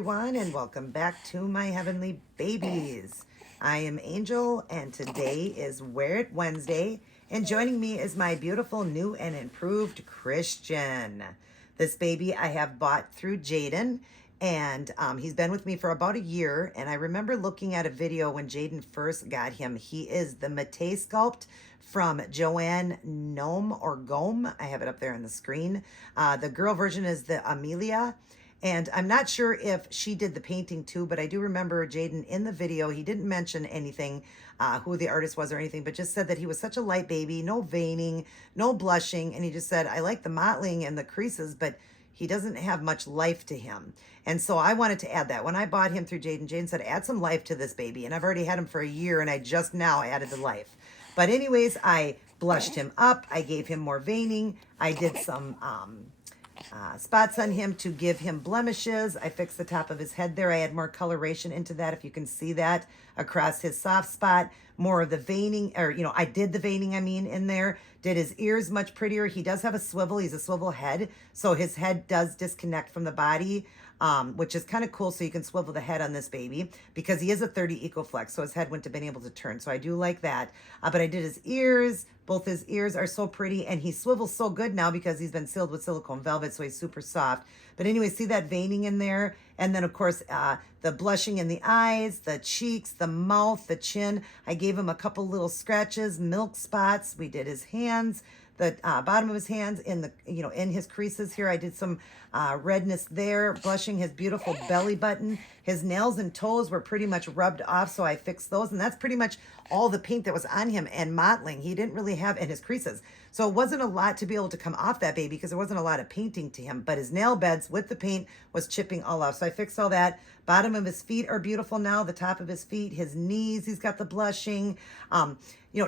everyone, and welcome back to my heavenly babies. I am Angel, and today is Wear It Wednesday, and joining me is my beautiful new and improved Christian. This baby I have bought through Jaden, and he's been with me for about a year, and I remember looking at a video when Jaden first got him. He is the Mate Sculpt from Joanne Gnome or Gome. I have it up there on the screen. The girl version is the Amelia. And I'm not sure if she did the painting too, but I do remember Jaden in the video, he didn't mention anything, who the artist was or anything, but just said that he was such a light baby, no veining, no blushing. And he just said, I like the mottling and the creases, but he doesn't have much life to him. And so I wanted to add that. When I bought him through Jaden, Jaden said, add some life to this baby. And I've already had him for a year, and I just now added the life. But anyways, I blushed him up. I gave him more veining. I did some spots on him to give him blemishes. I fixed the top of his head there. I had more coloration into that, if you can see that, across his soft spot. More of the veining, or, I did the veining, in there. Did his ears much prettier. He does have a swivel. He's a swivel head, so his head does disconnect from the body, which is kind of cool. So you can swivel the head on this baby because he is a 30 EcoFlex, so his head wouldn't have been able to turn. So I do like that. But I did his ears. Both his ears are so pretty, and he swivels so good now because he's been sealed with silicone velvet, so he's super soft. But anyway, see that veining in there? And then, of course, the blushing in the eyes, the cheeks, the mouth, the chin. I gave him a couple little scratches, milk spots. We did his hands, the bottom of his hands, in the in his creases here. I did some redness there, blushing his beautiful belly button. His nails and toes were pretty much rubbed off, so I fixed those. And that's pretty much all the paint that was on him, and mottling. He didn't really have in his creases. So it wasn't a lot to be able to come off that baby because there wasn't a lot of painting to him. But his nail beds with the paint was chipping all off. So I fixed all that. Bottom of his feet are beautiful now. The top of his feet, his knees, he's got the blushing.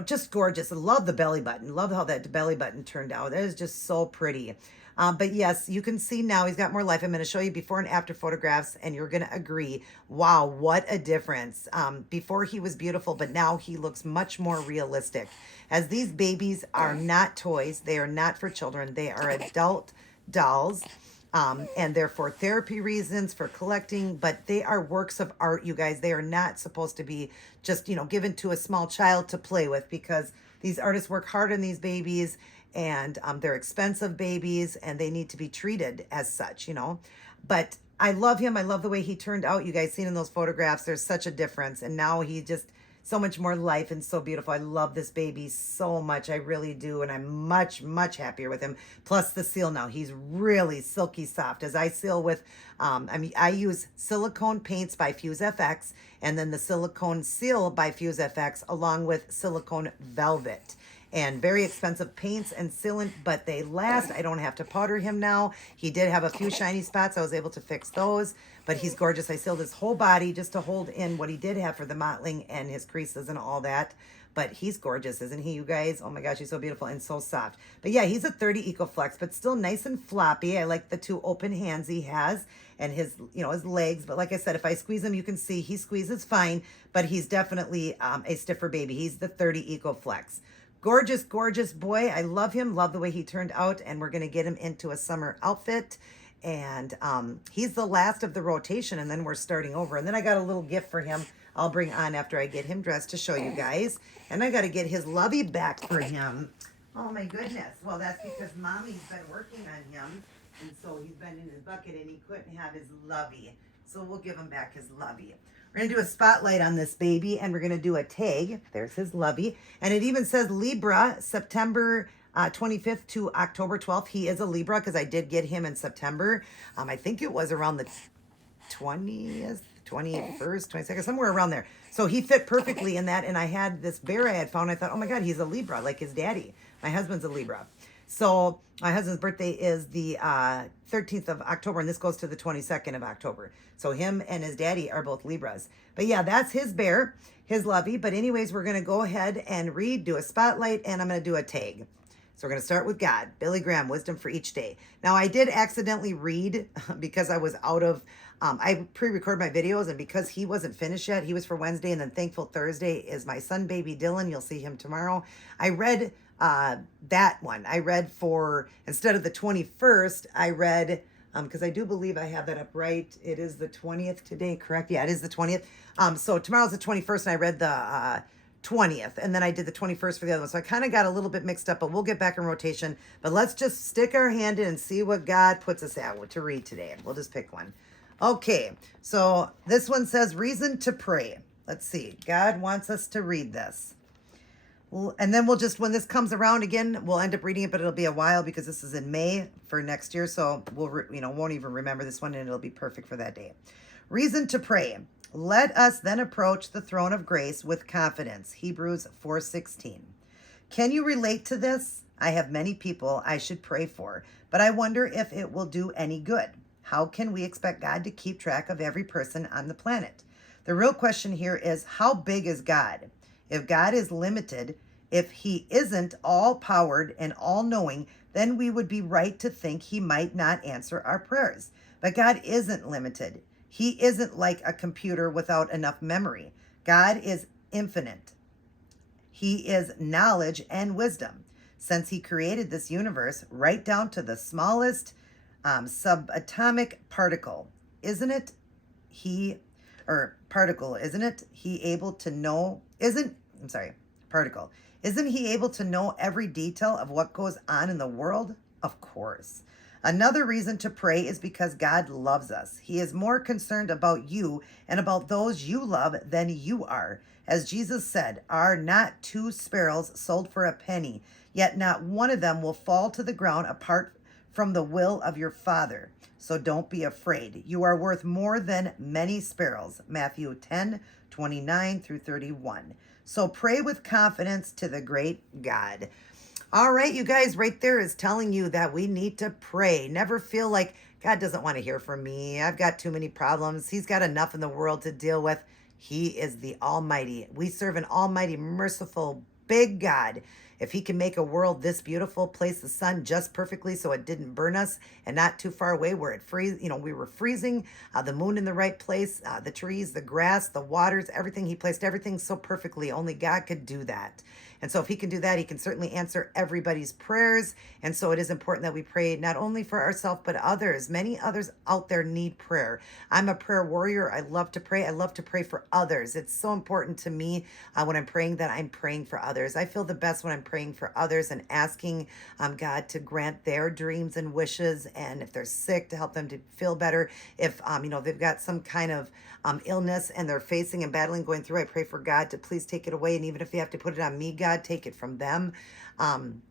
Just gorgeous. I love the belly button. Love how that belly button turned out. That is just so pretty. But yes, you can see now he's got more life. I'm going to show you before and after photographs, and you're going to agree. Wow, what a difference. Before he was beautiful, but now he looks much more realistic. As these babies are not toys. They are not for children. They are adult dolls. And they're for therapy reasons, for collecting, but they are works of art, you guys. They are not supposed to be just, given to a small child to play with, because these artists work hard on these babies, and they're expensive babies, and they need to be treated as such, But I love him. I love the way he turned out. You guys seen in those photographs, there's such a difference. And now he just so much more life and so beautiful. I love this baby so much. I really do. And I'm much, much happier with him. Plus the seal now. He's really silky soft. As I seal with, I use silicone paints by Fuse FX, and then the silicone seal by Fuse FX, along with silicone velvet. And very expensive paints and sealant, but they last. I don't have to powder him now. He did have a few shiny spots. I was able to fix those, but he's gorgeous. I sealed his whole body just to hold in what he did have for the mottling and his creases and all that. But he's gorgeous, isn't he, you guys? Oh my gosh, he's so beautiful and so soft. But yeah, he's a 30 EcoFlex, but still nice and floppy. I like the two open hands he has, and his, his legs. But like I said, if I squeeze him, you can see he squeezes fine, but he's definitely a stiffer baby. He's the 30 EcoFlex. Gorgeous, gorgeous boy. I love him. Love the way he turned out. And we're going to get him into a summer outfit. And he's the last of the rotation. And then we're starting over. And then I got a little gift for him I'll bring on after I get him dressed to show you guys. And I got to get his lovey back for him. Oh, my goodness. Well, that's because Mommy's been working on him. And so he's been in his bucket and he couldn't have his lovey. So we'll give him back his lovey. We're going to do a spotlight on this baby, and we're going to do a tag. There's his lovey. And it even says Libra, September 25th to October 12th. He is a Libra because I did get him in September. I think it was around the 20th, 21st, 22nd, somewhere around there. So he fit perfectly in that. And I had this bear I had found. I thought, oh my God, he's a Libra, like his daddy. My husband's a Libra. So my husband's birthday is the 13th of October, and this goes to the 22nd of October. So him and his daddy are both Libras. But yeah, that's his bear, his lovey. But anyways, we're going to go ahead and do a spotlight, and I'm going to do a tag. So we're going to start with God. Billy Graham, wisdom for each day. Now, I did accidentally read because I was out of, I pre-record my videos, and because he wasn't finished yet, he was for Wednesday, and then Thankful Thursday is my son, baby Dylan. You'll see him tomorrow. I read that one. I read for, instead of the 21st, I read because I do believe I have that up right. It is the 20th today, correct? Yeah, it is the 20th. So tomorrow's the 21st, and I read the 20th, and then I did the 21st for the other one. So I kind of got a little bit mixed up, but we'll get back in rotation. But let's just stick our hand in and see what God puts us at to read today. We'll just pick one. Okay, so this one says reason to pray. Let's see. God wants us to read this. And then we'll just, when this comes around again, we'll end up reading it, but it'll be a while because this is in May for next year. So we'll, won't even remember this one, and it'll be perfect for that day. Reason to pray. Let us then approach the throne of grace with confidence. Hebrews 4:16. Can you relate to this? I have many people I should pray for, but I wonder if it will do any good. How can we expect God to keep track of every person on the planet? The real question here is, how big is God? If God is limited, if he isn't all-powered and all-knowing, then we would be right to think he might not answer our prayers. But God isn't limited. He isn't like a computer without enough memory. God is infinite. He is knowledge and wisdom. Since he created this universe right down to the smallest subatomic particle, isn't it he able to know, particle. Isn't he able to know every detail of what goes on in the world? Of course. Another reason to pray is because God loves us. He is more concerned about you and about those you love than you are. As Jesus said, are not 2 sparrows sold for a penny, yet not one of them will fall to the ground apart from the will of your Father. So don't be afraid. You are worth more than many sparrows. Matthew 10:29 through 31. So pray with confidence to the great God. All right, you guys, right there is telling you that we need to pray. Never feel like God doesn't want to hear from me. I've got too many problems. He's got enough in the world to deal with. He is the Almighty. We serve an almighty, merciful, big God. If he can make a world this beautiful, place the sun just perfectly so it didn't burn us, and not too far away where it we were freezing, the moon in the right place, the trees, the grass, the waters, everything. He placed everything so perfectly. Only God could do that. And so if he can do that, he can certainly answer everybody's prayers. And so it is important that we pray not only for ourselves, but others. Many others out there need prayer. I'm a prayer warrior. I love to pray. I love to pray for others. It's so important to me when I'm praying that I'm praying for others. I feel the best when I'm praying for others and asking God to grant their dreams and wishes. And if they're sick, to help them to feel better. If, they've got some kind of illness and they're facing and battling, going through, I pray for God to please take it away. And even if you have to put it on me, God, take it from them. I'm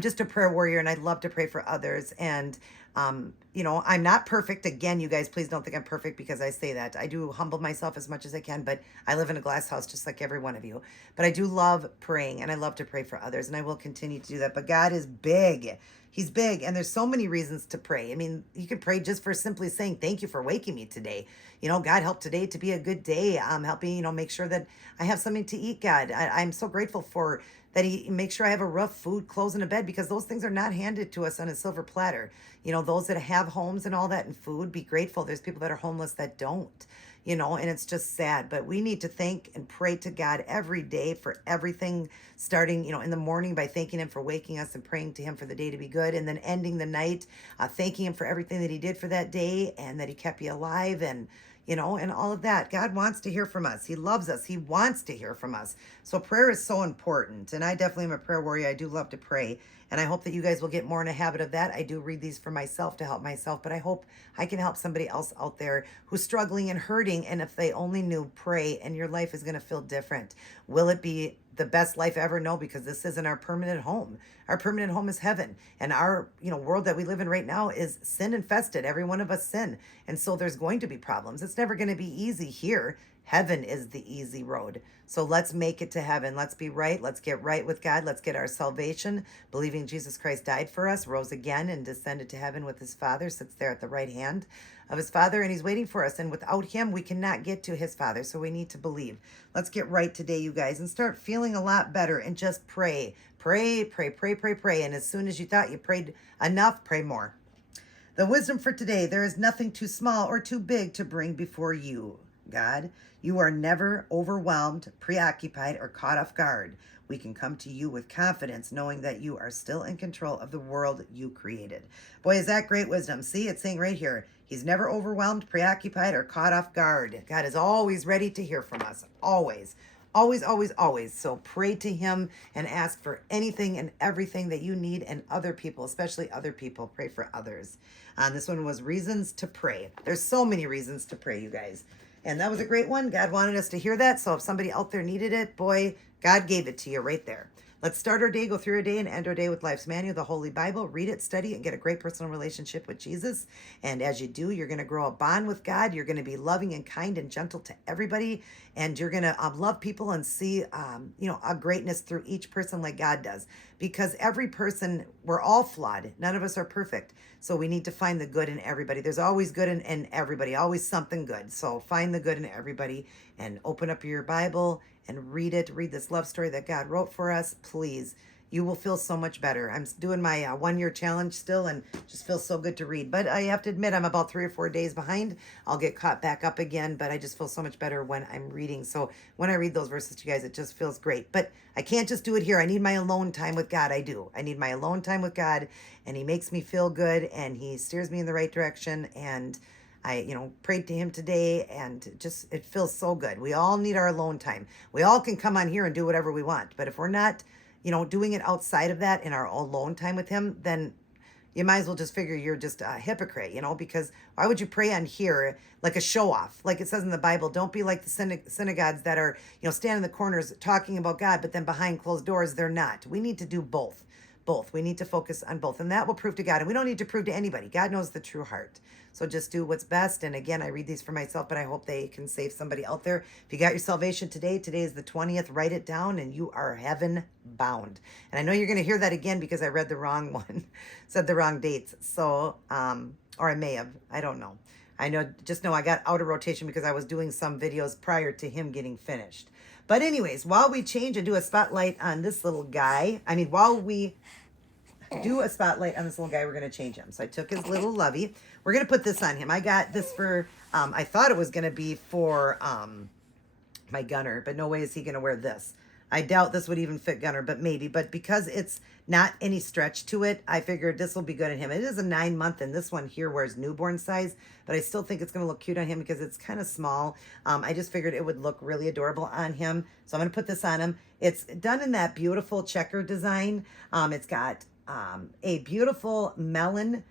just a prayer warrior, and I love to pray for others. And, I'm not perfect. Again, you guys, please don't think I'm perfect because I say that. I do humble myself as much as I can, but I live in a glass house just like every one of you. But I do love praying, and I love to pray for others, and I will continue to do that. But God is big. He's big, and there's so many reasons to pray. I mean, you can pray just for simply saying, thank you for waking me today. God, help today to be a good day. Help me, make sure that I have something to eat, God. I'm so grateful for that he makes sure I have a roof, food, clothes, and a bed, because those things are not handed to us on a silver platter. Those that have homes and all that and food, be grateful. There's people that are homeless that don't, and it's just sad. But we need to thank and pray to God every day for everything, starting, in the morning by thanking him for waking us and praying to him for the day to be good, and then ending the night, thanking him for everything that he did for that day and that he kept you alive, and and all of that. God wants to hear from us. He loves us. He wants to hear from us. So prayer is so important. And I definitely am a prayer warrior. I do love to pray. And I hope that you guys will get more in a habit of that. I do read these for myself to help myself, but I hope I can help somebody else out there who's struggling and hurting. And if they only knew, pray, and your life is going to feel different. Will it be the best life ever? No, because this isn't our permanent home. Our permanent home is heaven. And our, world that we live in right now is sin infested. Every one of us sin. And so there's going to be problems. It's never going to be easy here. Heaven is the easy road. So let's make it to heaven. Let's be right. Let's get right with God. Let's get our salvation, believing Jesus Christ died for us, rose again, and descended to heaven with his Father, sits there at the right hand of his Father, and he's waiting for us. And without him, we cannot get to his Father. So we need to believe. Let's get right today, you guys, and start feeling a lot better, and just pray. Pray, pray, pray, pray, pray. And as soon as you thought you prayed enough, pray more. The wisdom for today: there is nothing too small or too big to bring before you, God. You are never overwhelmed, preoccupied, or caught off guard. We can come to you with confidence, knowing that you are still in control of the world you created. Boy, is that great wisdom. See, it's saying right here, he's never overwhelmed, preoccupied, or caught off guard. God is always ready to hear from us. Always. Always, always, always. So pray to him and ask for anything and everything that you need, and other people, especially other people. Pray for others. This one was reasons to pray. There's so many reasons to pray, you guys. And that was a great one. God wanted us to hear that. So if somebody out there needed it, boy, God gave it to you right there. Let's start our day, go through our day, and end our day with Life's Manual, the Holy Bible. Read it, study it, and get a great personal relationship with Jesus. And as you do, you're going to grow a bond with God. You're going to be loving and kind and gentle to everybody. And you're going to love people and see, a greatness through each person like God does. Because every person, we're all flawed. None of us are perfect. So we need to find the good in everybody. There's always good in everybody, always something good. So find the good in everybody and open up your Bible and read it. Read this love story that God wrote for us. Please, you will feel so much better. I'm doing my 1-year challenge still, and just feels so good to read. But I have to admit, I'm about 3 or 4 days behind. I'll get caught back up again, but I just feel so much better when I'm reading. So when I read those verses to you guys, it just feels great. But I can't just do it here. I need my alone time with God. I do. I need my alone time with God, and he makes me feel good, and he steers me in the right direction. And I, prayed to him today, and it feels so good. We all need our alone time. We all can come on here and do whatever we want. But if we're not, doing it outside of that in our alone time with him, then you might as well just figure you're just a hypocrite, because why would you pray on here like a show off? Like it says in the Bible, don't be like the synagogues that are, stand in the corners talking about God, but then behind closed doors, they're not. We need to do both. We need to focus on both, and that will prove to God. And we don't need to prove to anybody. God knows the true heart. So just do what's best. And again, I read these for myself, but I hope they can save somebody out there. If you got your salvation today is the 20th, write it down, and you are heaven bound. And I know you're going to hear that again because I read the wrong one, said the wrong dates. So, or I may have, I don't know. I know I got out of rotation because I was doing some videos prior to him getting finished. But anyways, while we change and do a spotlight on this little guy, while we do a spotlight on this little guy, we're going to change him. So I took his little lovey. We're going to put this on him. I got this for, I thought it was going to be for my Gunner, but no way is he going to wear this. I doubt this would even fit Gunner, but maybe. But because it's not any stretch to it, I figured this will be good on him. It is a 9-month, and this one here wears newborn size, but I still think it's going to look cute on him because it's kind of small. I just figured it would look really adorable on him. So I'm going to put this on him. It's done in that beautiful checker design. It's got a beautiful melon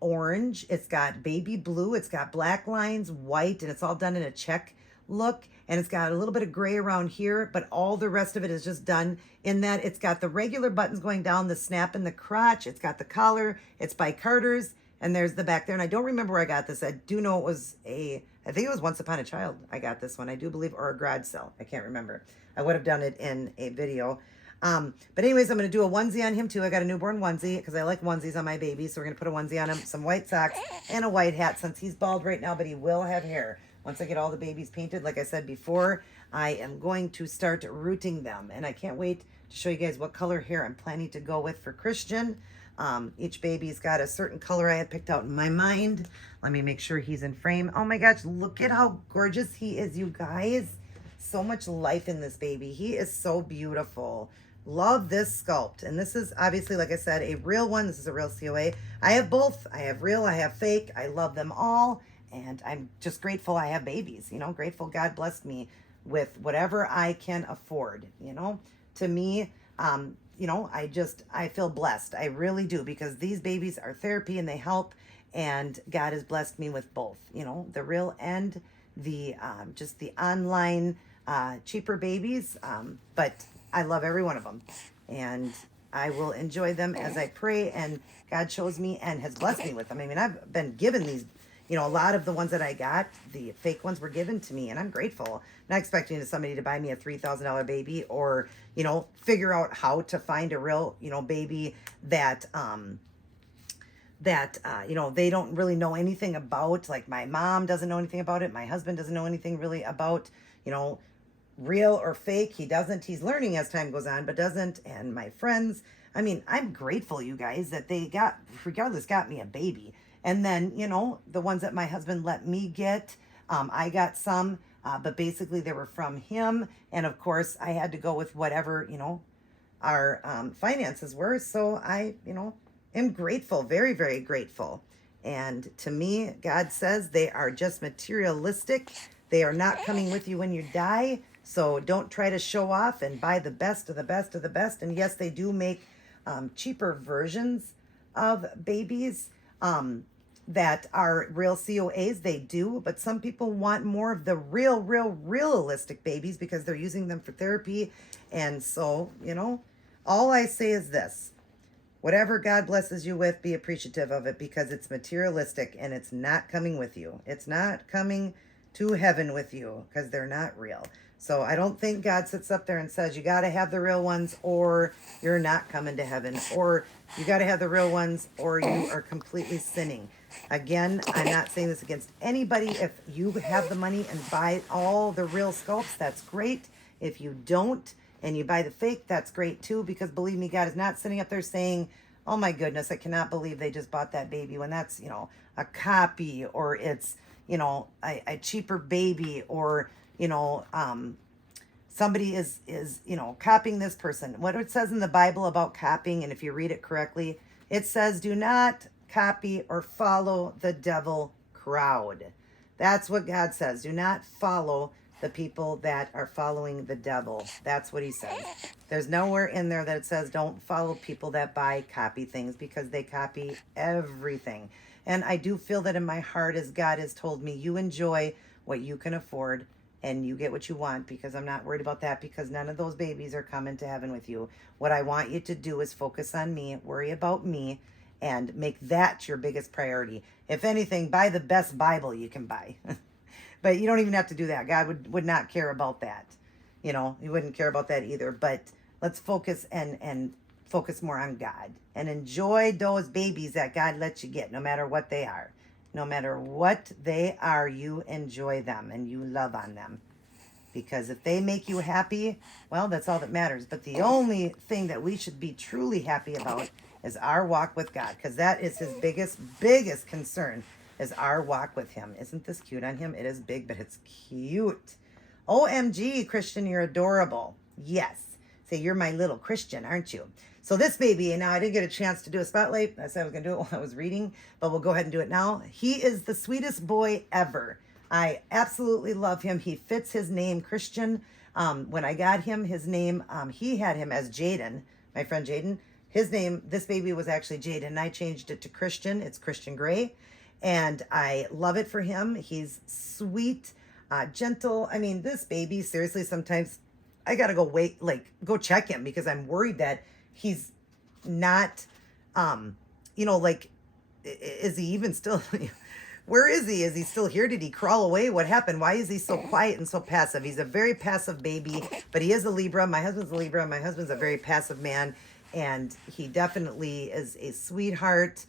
orange. It's got baby blue. It's got black lines, white, and it's all done in a check look. And it's got a little bit of gray around here, but all the rest of it is just done in that. It's got the regular buttons going down, the snap in the crotch. It's got the collar. It's by Carter's, and there's the back there. And I don't remember where I got this. I do know it was I think it was Once Upon a Child. I got this one, I do believe, or a garage sale. I can't remember. I would have done it in a video. But anyways, I'm going to do a onesie on him too. I got a newborn onesie because I like onesies on my baby. So we're going to put a onesie on him, some white socks, and a white hat since he's bald right now, but he will have hair. Once I get all the babies painted, like I said before, I am going to start rooting them. And I can't wait to show you guys what color hair I'm planning to go with for Christian. Each baby's got a certain color I had picked out in my mind. Let me make sure he's in frame. Oh my gosh, look at how gorgeous he is, you guys. So much life in this baby. He is so beautiful. Love this sculpt. And this is obviously, like I said, a real one. This is a real COA. I have both. I have real, I have fake. I love them all. And I'm just grateful I have babies, grateful God blessed me with whatever I can afford, to me, I feel blessed. I really do, because these babies are therapy and they help, and God has blessed me with both, the real and the, just the online, cheaper babies. But I love every one of them, and I will enjoy them as I pray, and God shows me and has blessed me with them. I've been given these, a lot of the ones that I got, the fake ones were given to me, and I'm grateful. Not expecting somebody to buy me a $3,000 baby, or, figure out how to find a real, baby that, they don't really know anything about. Like my mom doesn't know anything about it. My husband doesn't know anything really about, real or fake. He doesn't. He's learning as time goes on, but doesn't. And my friends, I'm grateful, you guys, that they got me a baby. And then, the ones that my husband let me get, I got some, but basically they were from him. And of course, I had to go with whatever, our finances were. So I, am grateful, very, very grateful. And to me, God says they are just materialistic. They are not coming with you when you die. So don't try to show off and buy the best of the best of the best. And yes, they do make cheaper versions of babies that are real COAs. They do, but some people want more of the realistic babies because they're using them for therapy. And so, all I say is this. Whatever God blesses you with, be appreciative of it because it's materialistic and it's not coming with you. It's not coming to heaven with you because they're not real. So I don't think God sits up there and says, you got to have the real ones or you're not coming to heaven, or you got to have the real ones or you are completely sinning. Again, I'm not saying this against anybody. If you have the money and buy all the real sculpts, that's great. If you don't, and you buy the fake, that's great too, because believe me, God is not sitting up there saying, oh my goodness, I cannot believe they just bought that baby, when that's, a copy, or it's, a cheaper baby, or, somebody is, copying this person. What it says in the Bible about copying, and if you read it correctly, it says, do not copy or follow the devil crowd. That's what God says. Do not follow the people that are following the devil. That's what he says. There's nowhere in there that it says don't follow people that copy things, because they copy everything. And I do feel that in my heart, as God has told me, you enjoy what you can afford and you get what you want, because I'm not worried about that, because none of those babies are coming to heaven with you. What I want you to do is focus on me, worry about me, and make that your biggest priority. If anything, buy the best Bible you can buy. But you don't even have to do that. God would not care about that. He wouldn't care about that either. But let's focus and focus more on God. And enjoy those babies that God lets you get, no matter what they are. No matter what they are, you enjoy them and you love on them. Because if they make you happy, well, that's all that matters. But the only thing that we should be truly happy about is our walk with God. Because that is his biggest concern, is our walk with him. Isn't this cute on him? It is big, but it's cute. OMG, Christian, you're adorable. Yes. Say, you're my little Christian, aren't you? So this baby, and now I didn't get a chance to do a spotlight. I said I was going to do it while I was reading, but we'll go ahead and do it now. He is the sweetest boy ever. I absolutely love him. He fits his name, Christian. When I got him, his name, he had him as Jaden, my friend Jaden. His name, this baby was actually Jaden, and I changed it to Christian. It's Christian Gray. And I love it for him. He's sweet, gentle. I mean, this baby, seriously, sometimes I got to go check him, because I'm worried that he's not, is he even still, where is he? Is he still here? Did he crawl away? What happened? Why is he so quiet and so passive? He's a very passive baby, but he is a Libra. My husband's a Libra. My husband's a very passive man, and he definitely is a sweetheart.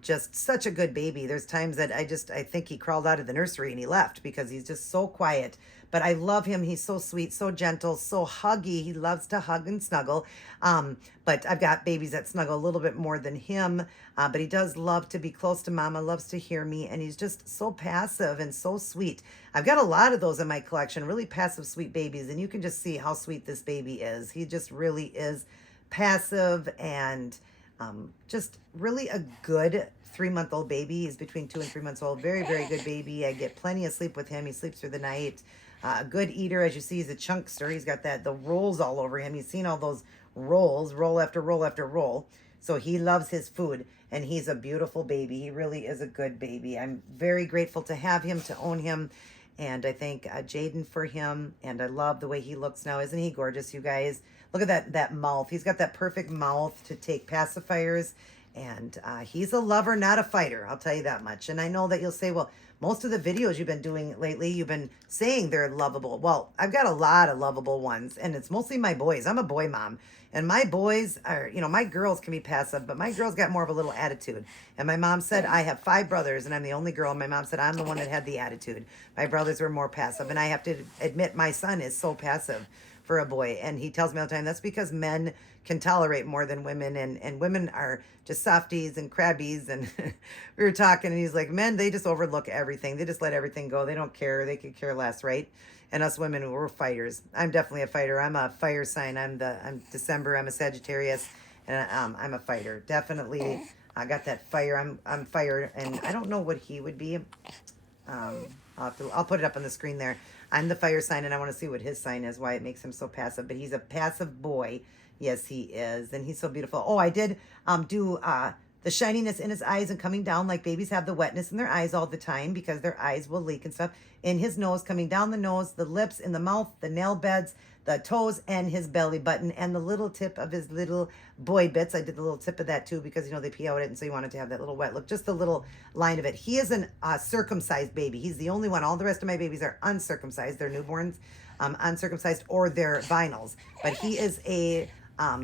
Just such a good baby. There's times that I think he crawled out of the nursery and he left, because he's just so quiet. But I love him. He's so sweet, so gentle, so huggy. He loves to hug and snuggle. But I've got babies that snuggle a little bit more than him. But he does love to be close to mama, loves to hear me. And he's just so passive and so sweet. I've got a lot of those in my collection, really passive, sweet babies. And you can just see how sweet this baby is. He just really is passive and just really a good 3-month-old baby. He's between 2 and 3 months old. Very, very good baby. I get plenty of sleep with him. He sleeps through the night. A good eater. As you see, he's a chunkster. He's got the rolls all over him. You've seen all those rolls, roll after roll after roll. So he loves his food, and he's a beautiful baby. He really is a good baby. I'm very grateful to have him, to own him. And I thank Jaden for him. And I love the way he looks now. Isn't he gorgeous, you guys? Look at that mouth. He's got that perfect mouth to take pacifiers. And he's a lover, not a fighter. I'll tell you that much. And I know that you'll say, well, most of the videos you've been doing lately, you've been saying they're lovable. Well, I've got a lot of lovable ones, and it's mostly my boys. I'm a boy mom. And my boys are, my girls can be passive, but my girls got more of a little attitude. And my mom said, I have 5 brothers, and I'm the only girl. And my mom said, I'm the one that had the attitude. My brothers were more passive. And I have to admit, my son is so passive. for a boy. And he tells me all the time, that's because men can tolerate more than women, and women are just softies and crabbies. And we were talking, and he's like, men, they just overlook everything. They just let everything go. They don't care. They could care less, right? And us women, we're fighters. I'm definitely a fighter. I'm a fire sign. I'm December. I'm a Sagittarius, and I'm a fighter. Definitely, I got that fire. I'm fire, and I don't know what he would be. I'll put it up on the screen there. I'm the fire sign, and I want to see what his sign is, why it makes him so passive. But he's a passive boy. Yes, he is. And he's so beautiful. Oh, I did do the shininess in his eyes and coming down, like babies have the wetness in their eyes all the time because their eyes will leak and stuff. In his nose, coming down the nose, the lips, in the mouth, the nail beds, the toes, and his belly button, and the little tip of his little boy bits. I did the little tip of that too because, you know, they pee out it, and so you wanted to have that little wet look. Just the little line of it. He is an circumcised baby. He's the only one. All the rest of my babies are uncircumcised. They're newborns, uncircumcised, or they're vinyls. But he is a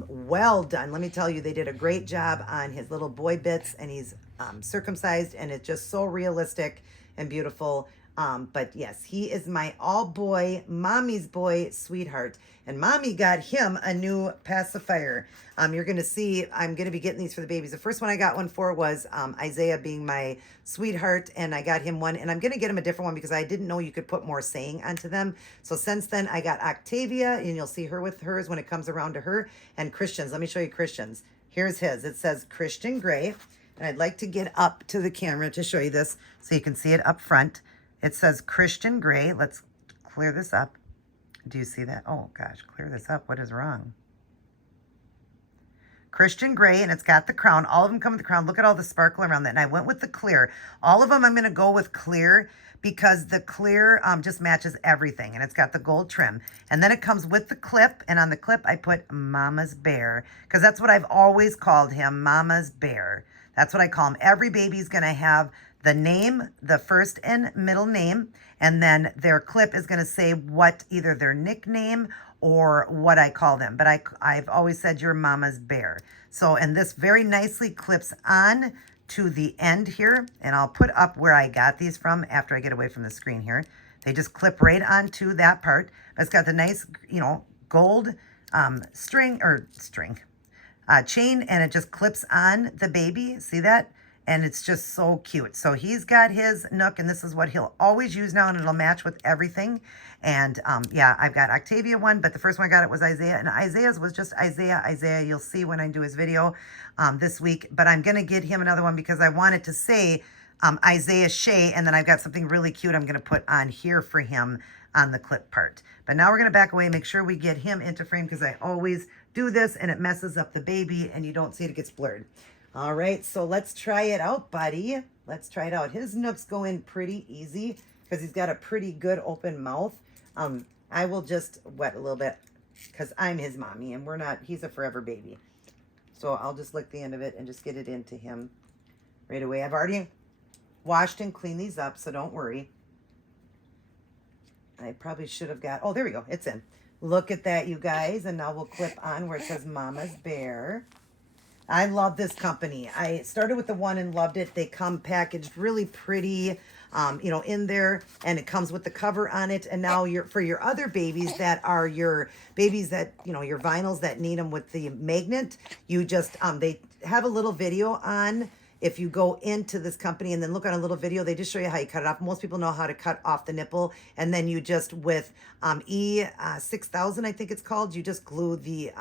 well done. Let me tell you, they did a great job on his little boy bits, and he's circumcised, and it's just so realistic and beautiful. But yes, he is my all boy, mommy's boy sweetheart. And mommy got him a new pacifier. You're going to see, I'm going to be getting these for the babies. The first one I got one for was Isaiah being my sweetheart. And I got him one. And I'm going to get him a different one because I didn't know you could put more saying onto them. So since then, I got Octavia. And you'll see her with hers when it comes around to her. And Christian's. Let me show you Christian's. Here's his. It says Christian Gray. And I'd like to get up to the camera to show you this so you can see it up front. It says Christian Gray. Let's clear this up. Do you see that? Oh, gosh, clear this up. What is wrong? Christian Gray, and it's got the crown. All of them come with the crown. Look at all the sparkle around that. And I went with the clear. All of them I'm going to go with clear because the clear just matches everything. And it's got the gold trim. And then it comes with the clip. And on the clip, I put Mama's Bear because that's what I've always called him, Mama's Bear. That's what I call him. Every baby's going to have the name, the first and middle name, and then their clip is going to say what either their nickname or what I call them. But I've always said you're Mama's Bear. So, and this very nicely clips on to the end here, and I'll put up where I got these from after I get away from the screen here. They just clip right onto that part. It's got the nice, you know, gold chain, and it just clips on the baby. See that? And it's just so cute. So he's got his nook, and this is what he'll always use now, and it'll match with everything. And yeah, I've got Octavia one, but the first one I got it was Isaiah, and Isaiah's was just Isaiah. Isaiah, you'll see when I do his video this week. But I'm going to get him another one because I wanted to say Isaiah Shea, and then I've got something really cute I'm going to put on here for him on the clip part. But now we're going to back away and make sure we get him into frame because I always do this, and it messes up the baby, and you don't see it, it gets blurred. All right, so let's try it out, buddy. Let's try it out. His nooks go in pretty easy because he's got a pretty good open mouth. I will just wet a little bit because I'm his mommy and he's a forever baby. So I'll just lick the end of it and just get it into him right away. I've already washed and cleaned these up, so don't worry. I probably should have got, oh, there we go. It's in. Look at that, you guys. And now we'll clip on where it says Mama's Bear. I love this company. I started with the one and loved it. They come packaged really pretty, you know, in there, and it comes with the cover on it. And now for your other babies that are your babies that, you know, your vinyls that need them with the magnet, you just, they have a little video on. If you go into this company and then look on a little video, they just show you how you cut it off. Most people know how to cut off the nipple. And then you just, with E6000, I think it's called, you just glue the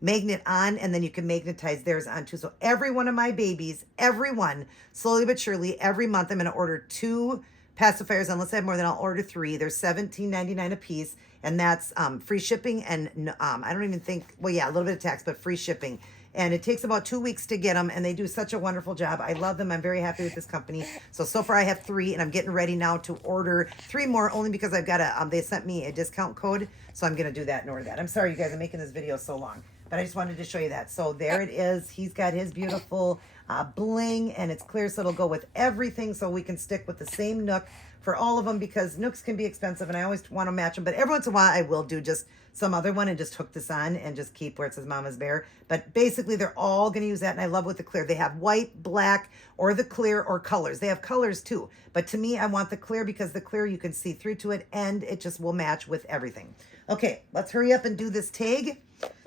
magnet on, and then you can magnetize theirs on too. So every one of my babies, everyone, slowly but surely, every month I'm going to order 2 pacifiers. Unless I have more, then I'll order 3. They're $17.99 a piece, and that's free shipping. And I don't even think, well, yeah, a little bit of tax, but free shipping. And it takes about 2 weeks to get them, and they do such a wonderful job. I love them. I'm very happy with this company. So far I have 3, and I'm getting ready now to order 3 more, only because I've got they sent me a discount code, so I'm going to do that and order that. I'm sorry, you guys, I'm making this video so long, but I just wanted to show you that. So there it is. He's got his beautiful bling, and it's clear, so it'll go with everything, so we can stick with the same nook for all of them because Nooks can be expensive and I always want to match them. But every once in a while I will do just some other one and just hook this on and just keep where it says Mama's Bear. But basically they're all going to use that, and I love with the clear. They have white, black, or the clear, or colors. They have colors too. But to me, I want the clear because the clear you can see through to it and it just will match with everything. Okay, let's hurry up and do this tag.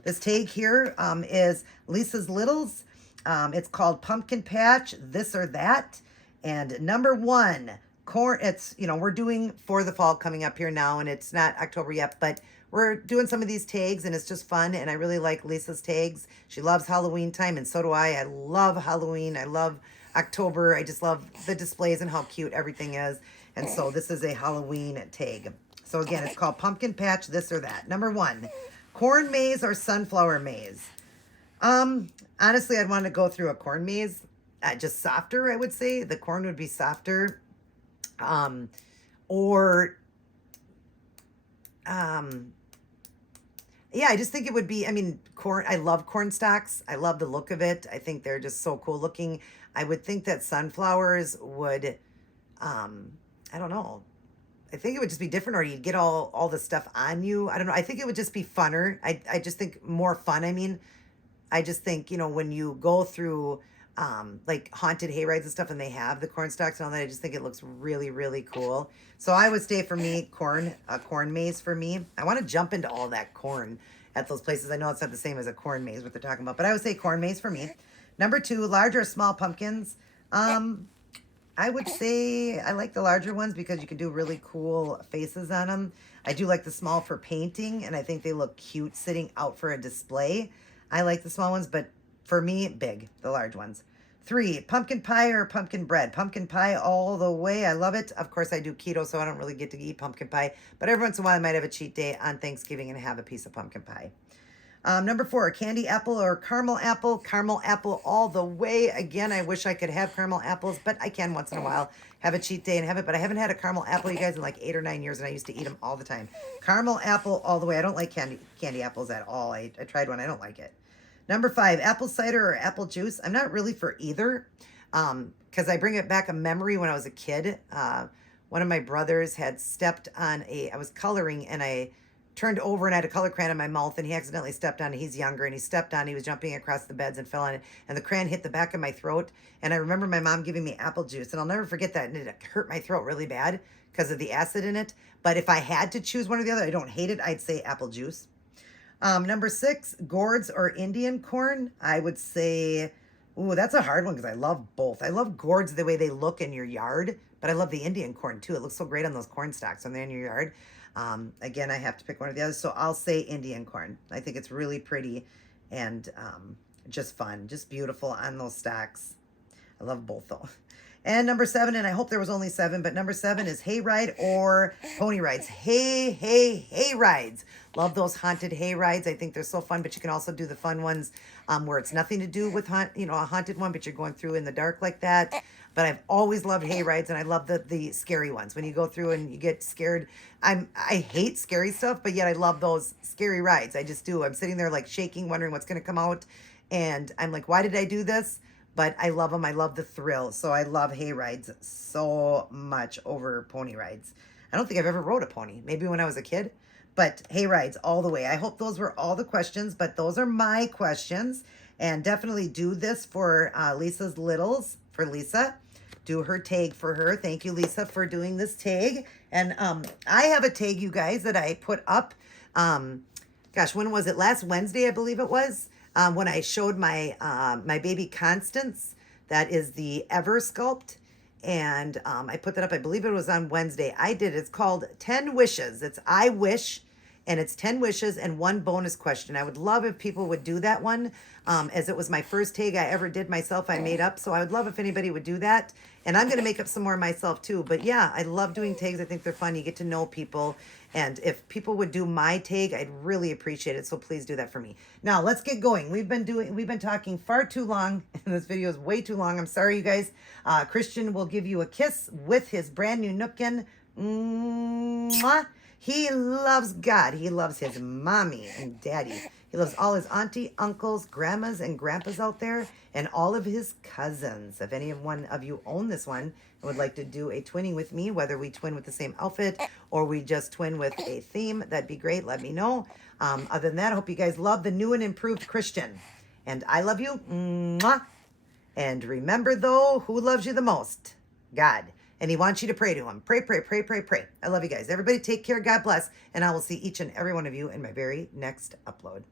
This tag here is Lisa's Littles. It's called Pumpkin Patch, This or That. And number 1, corn. It's, we're doing for the fall coming up here now, and it's not October yet, but we're doing some of these tags, and it's just fun, and I really like Lisa's tags. She loves Halloween time, and so do I. I love Halloween. I love October. I just love the displays and how cute everything is. And so this is a Halloween tag. So again, it's called Pumpkin Patch, This or That. Number 1, corn maze or sunflower maze? Honestly, I'd want to go through a corn maze. Just softer, I would say. The corn would be softer. Yeah, I just think it would be, corn. I love corn stalks. I love the look of it. I think they're just so cool looking. I would think that sunflowers would, I don't know. I think it would just be different, or you'd get all the stuff on you. I don't know. I think it would just be funner. I just think more fun. I just think, when you go through, like haunted hay rides and stuff, and they have the corn stalks and all that, I just think it looks really, really cool. So I would say for me, a corn maze for me. I want to jump into all that corn at those places. I know it's not the same as a corn maze, what they're talking about, but I would say corn maze for me. Number 2, large or small pumpkins. I would say I like the larger ones because you can do really cool faces on them. I do like the small for painting, and I think they look cute sitting out for a display. I like the small ones, but for me, big, the large ones. 3, pumpkin pie or pumpkin bread? Pumpkin pie all the way. I love it. Of course, I do keto, so I don't really get to eat pumpkin pie. But every once in a while, I might have a cheat day on Thanksgiving and have a piece of pumpkin pie. Number 4, candy apple or caramel apple? Caramel apple all the way. Again, I wish I could have caramel apples, but I can once in a while have a cheat day and have it. But I haven't had a caramel apple, you guys, in like 8 or 9 years, and I used to eat them all the time. Caramel apple all the way. I don't like candy apples at all. I tried one. I don't like it. Number 5, apple cider or apple juice. I'm not really for either because I bring it back a memory when I was a kid. One of my brothers had stepped on I was coloring, and I turned over and I had a color crayon in my mouth, and he accidentally stepped on it. He's younger, and he was jumping across the beds and fell on it, and the crayon hit the back of my throat. And I remember my mom giving me apple juice, and I'll never forget that. And it hurt my throat really bad because of the acid in it. But if I had to choose one or the other, I don't hate it. I'd say apple juice. Number 6, gourds or Indian corn? I would say, ooh, that's a hard one because I love both. I love gourds the way they look in your yard, but I love the Indian corn too. It looks so great on those corn stalks when they're in your yard. Again, I have to pick one or the other, so I'll say Indian corn. I think it's really pretty and just fun, just beautiful on those stalks. I love both though. And number 7, and I hope there was only 7, but number 7 is hayride or pony rides. Hay rides. Love those haunted hay rides. I think they're so fun, but you can also do the fun ones where it's nothing to do with a haunted one, but you're going through in the dark like that. But I've always loved hay rides, and I love the scary ones. When you go through and you get scared, I hate scary stuff, but yet I love those scary rides. I just do. I'm sitting there like shaking, wondering what's going to come out, and I'm like, why did I do this? But I love them. I love the thrill. So I love hay rides so much over pony rides. I don't think I've ever rode a pony. Maybe when I was a kid. But hay rides all the way. I hope those were all the questions. But those are my questions. And definitely do this for Lisa's Littles. For Lisa. Do her tag for her. Thank you, Lisa, for doing this tag. And I have a tag, you guys, that I put up. Gosh, when was it? Last Wednesday, I believe it was. When I showed my my baby Constance, that is the Ever Sculpt, and I put that up, I believe it was on Wednesday. It's called 10 Wishes. It's I Wish, and it's 10 wishes and 1 bonus question. I would love if people would do that one, as it was my first tag I ever did myself, I made up, so I would love if anybody would do that, and I'm going to make up some more myself too. But yeah, I love doing tags. I think they're fun. You get to know people. And if people would do my tag, I'd really appreciate it. So please do that for me. Now let's get going. We've been talking far too long, and this video is way too long. I'm sorry, you guys. Christian will give you a kiss with his brand new Nookin. Mwah. He loves God. He loves his mommy and daddy. He loves all his auntie, uncles, grandmas, and grandpas out there, and all of his cousins. If any one of you own this one and would like to do a twinning with me, whether we twin with the same outfit or we just twin with a theme, that'd be great. Let me know. Other than that, I hope you guys love the new and improved Christian. And I love you. Mwah. And remember, though, who loves you the most? God. And he wants you to pray to him. Pray, pray, pray, pray, pray. I love you guys. Everybody take care. God bless. And I will see each and every one of you in my very next upload.